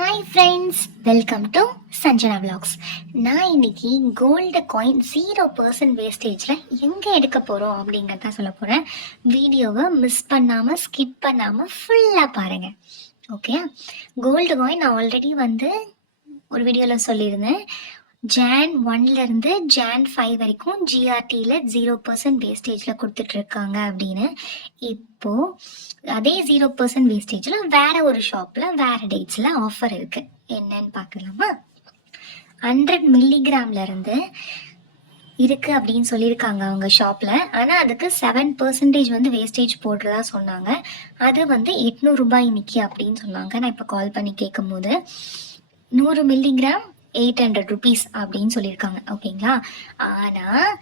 Hi friends welcome to Sanjana vlogs. நான் இன்னைக்கு gold coin zero percent வேஸ்டேஜில் எங்கே எடுக்க போகிறோம் அப்படிங்கிறத சொல்ல போகிறேன் வீடியோவை மிஸ் பண்ணாமல் ஸ்கிப் பண்ணாமல் ஃபுல்லாக பாருங்கள் ஓகே கோல்டு காயின் நான் ஆல்ரெடி வந்து ஒரு வீடியோவில் சொல்லியிருந்தேன். ஜான் ஒன்லேருந்து ஜான் ஃபைவ் வரைக்கும் ஜிஆர்டியில் ஜீரோ பர்சன்ட் வேஸ்டேஜில் கொடுத்துட்ருக்காங்க அப்படின்னு. இப்போது அதே ஜீரோ பர்சன்ட் வேஸ்டேஜில் வேறு ஒரு ஷாப்பில் வேறு டேட்ஸில் ஆஃபர் இருக்குது என்னன்னு பார்க்கலாமா? ஹண்ட்ரட் மில்லிகிராம்லேருந்து இருக்குது அப்படின்னு சொல்லியிருக்காங்க அவங்க ஷாப்பில் ஆனால் அதுக்கு செவன் பர்சன்டேஜ் வந்து வேஸ்டேஜ் போடுறதா சொன்னாங்க. அது வந்து எட்நூறுபாய் இன்னைக்கு அப்படின்னு சொன்னாங்க. நான் இப்போ கால் பண்ணி கேட்கும்போது நூறு மில்லிகிராம் எயிட் ஹண்ட்ரட் ருபீஸ் அப்படின்னு சொல்லியிருக்காங்க. ஓகேங்களா? ஆனால்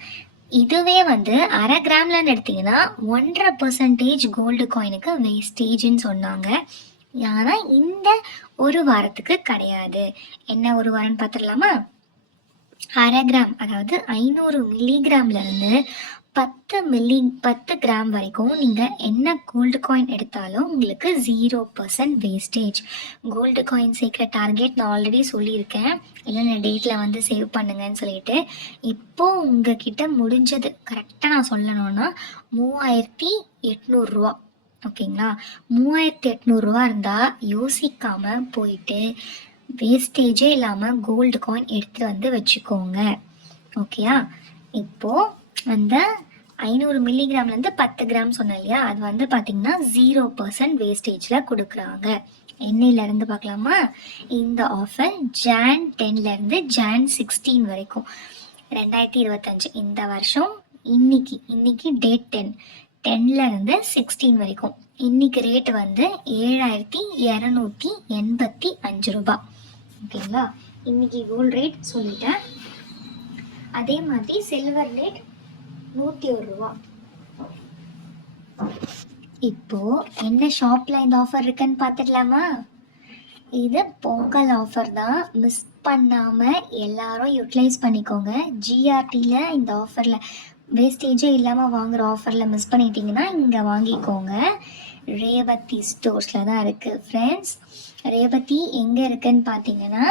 இதுவே வந்து அரை கிராம்லன்னு எடுத்தீங்கன்னா ஒன்றரை பர்சன்டேஜ் கோல்டு காயினுக்கு வேஸ்டேஜ்னு சொன்னாங்க. ஆனால் இந்த ஒரு வாரத்துக்கு கிடையாது. என்ன ஒரு வாரம்னு பார்த்துடலாமா? அரை கிராம் அதாவது ஐநூறு மில்லிகிராம்ல இருந்து பத்து மில்லி பத்து கிராம் வரைக்கும் நீங்கள் என்ன கோல்டு காயின் எடுத்தாலும் உங்களுக்கு zero percent wastage gold coin சேர்க்குற டார்கெட் நான் ஆல்ரெடி சொல்லியிருக்கேன். என்னென்ன டேட்டில் வந்து சேவ் பண்ணுங்கன்னு சொல்லிட்டு. இப்போது உங்ககிட்ட முடிஞ்சது கரெக்டாக நான் சொல்லணும்னா மூவாயிரத்தி எட்நூறுரூவா ஓகேங்களா? மூவாயிரத்தி எட்நூறுரூவா இருந்தால் யோசிக்காமல் போயிட்டு வேஸ்டேஜே இல்லாமல் கோல்டு காயின் எடுத்து வந்து வச்சுக்கோங்க. ஓகேயா? இப்போது அந்த ஐநூறு மில்லிகிராம்லேருந்து பத்து கிராம் சொன்னேன் இல்லையா? அது வந்து பார்த்தீங்கன்னா ஜீரோ பர்சன்ட் வேஸ்டேஜில் கொடுக்குறாங்க. எண்ணெயிலேருந்து பார்க்கலாமா? இந்த ஆஃபர் ஜான் டென்லேருந்து ஜான் சிக்ஸ்டீன் வரைக்கும். ரெண்டாயிரத்தி இருபத்தஞ்சு. இந்த வருஷம் இன்னைக்கு இன்னைக்கு டேட் டென் டென்லேருந்து சிக்ஸ்டீன் வரைக்கும். இன்னைக்கு ரேட் வந்து ஏழாயிரத்தி இரநூத்தி எண்பத்தி அஞ்சு ரூபாய் ஓகேங்களா? இன்னைக்கு கோல்ட் ரேட் சொல்லிட்டேன். அதே மாதிரி சில்வர் ரேட் நூற்றி ஒரு ரூபா. இப்போ என்ன ஷாப்ல இந்த ஆஃபர் இருக்குன்னு பார்த்துடலாமா இது பொங்கல் ஆஃபர் தான். மிஸ் பண்ணாம எல்லாரும் யூட்டிலைஸ் பண்ணிக்கோங்க. ஜிஆர்டியில் இந்த ஆஃபரில் வேஸ்டேஜே இல்லாமல் வாங்குற ஆஃபரில் மிஸ் பண்ணிட்டீங்கன்னா இங்கே வாங்கிக்கோங்க. ரேவதி ஸ்டோர்ஸில் தான் இருக்குது ஃப்ரெண்ட்ஸ் ரேவதி எங்கே இருக்குன்னு பார்த்தீங்கன்னா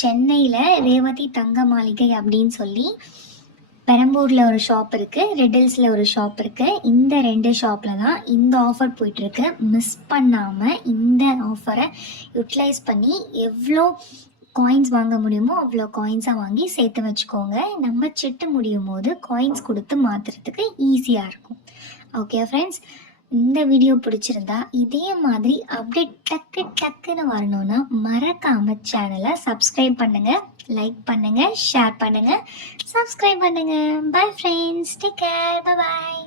சென்னையில் ரேவதி தங்க மாளிகை அப்படின்னு சொல்லி பெரம்பூரில் ஒரு ஷாப் இருக்குது ரெடில்ஸில் ஒரு ஷாப் இருக்குது இந்த ரெண்டு ஷாப்பில் தான் இந்த ஆஃபர் போயிட்டுருக்கு. மிஸ் பண்ணாமல் இந்த ஆஃபரை யூட்டிலைஸ் பண்ணி எவ்வளோ காயின்ஸ் வாங்க முடியுமோ அவ்வளோ காயின்ஸாக வாங்கி சேர்த்து வச்சுக்கோங்க. நம்ம சிட்டு முடியும் போது காயின்ஸ் கொடுத்து மாற்றுறதுக்கு ஈஸியாக இருக்கும். ஓகே ஃப்ரெண்ட்ஸ் இந்த வீடியோ பிடிச்சிருந்தா இதே மாதிரி அப்டேட் டக்கு டக்குன்னு வரணும்னா மறக்காம சேனலை சப்ஸ்கிரைப் பண்ணுங்க லைக் பண்ணுங்க ஷேர் பண்ணுங்க. சப்ஸ்கிரைப் பண்ணுங்க. Bye friends take care bye